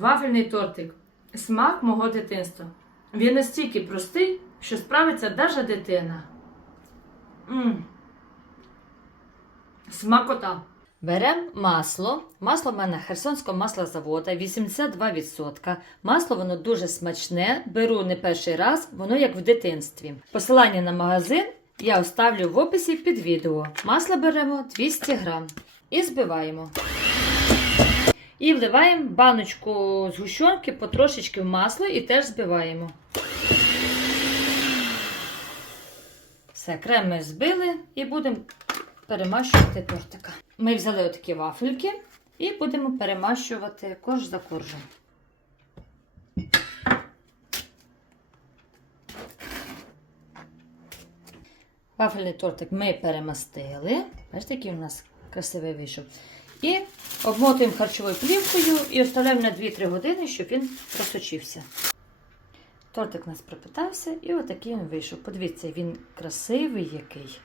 Вафельний тортик. Смак мого дитинства. Він настільки простий, що справиться навіть дитина. М. Смакота. Беремо масло. Масло в мене Херсонського маслозавода 82%. Масло воно дуже смачне. Беру не перший раз, воно як в дитинстві. Посилання на магазин я оставлю в описі під відео. Масло беремо 200 грам і збиваємо. І вливаємо баночку згущенки потрошечки в масло і теж збиваємо. Все, крем ми збили і будемо перемащувати тортика. Ми взяли отакі вафельки і будемо перемащувати корж за коржем. Вафельний тортик ми перемастили. Бачите, який у нас красивий вийшов. І обмотуємо харчовою плівкою і оставляємо на 2-3 години, щоб він просочився. Тортик у нас пропитався і отакий він вийшов. Подивіться, він красивий який.